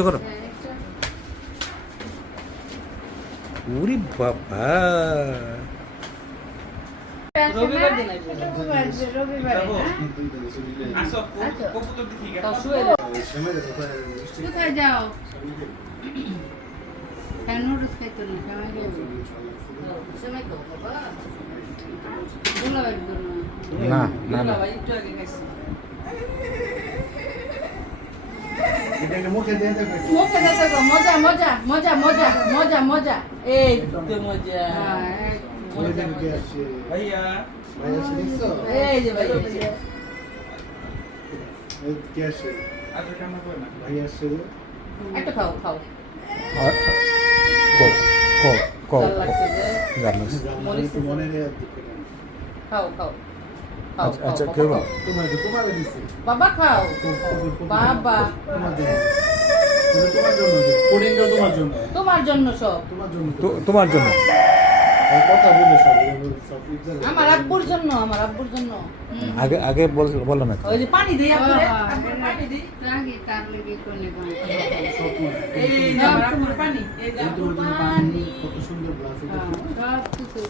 করো ওরে বাবা রবিবার দিন আসবে রবিবার তাও শুয়ে কোথায় যাও কেন নুডলস খাইতো না সময় যাবো সময় তো বাবা গোলা বাড়ি করবো না না না ভাই একটু আগে খাইছি মুখে দিতে গো মজা মজা মজা মজা মজা মজা এই তো মজা ভাইয়া এই যে ভাই আচ্ছা কেমন করে না একটা খাও খাও কো কো কো ভালো লাগছে যে জানাস মরিচ খাও খাও খাও আচ্ছা আচ্ছা খাও, কেউ খাও। বাবা খাও বাবা তোমার জন্য সব তোমার জন্য আমার আব্বুর জন্য আমার আব্বুর জন্য আগে আগে বললো না ওই যে পানি দিই আপুরে আপুর পানি দিই রাখি তার লেগে কোনে কোনে এই যে আমার আপুর পানি এই যে আপুর পানি সব কিছু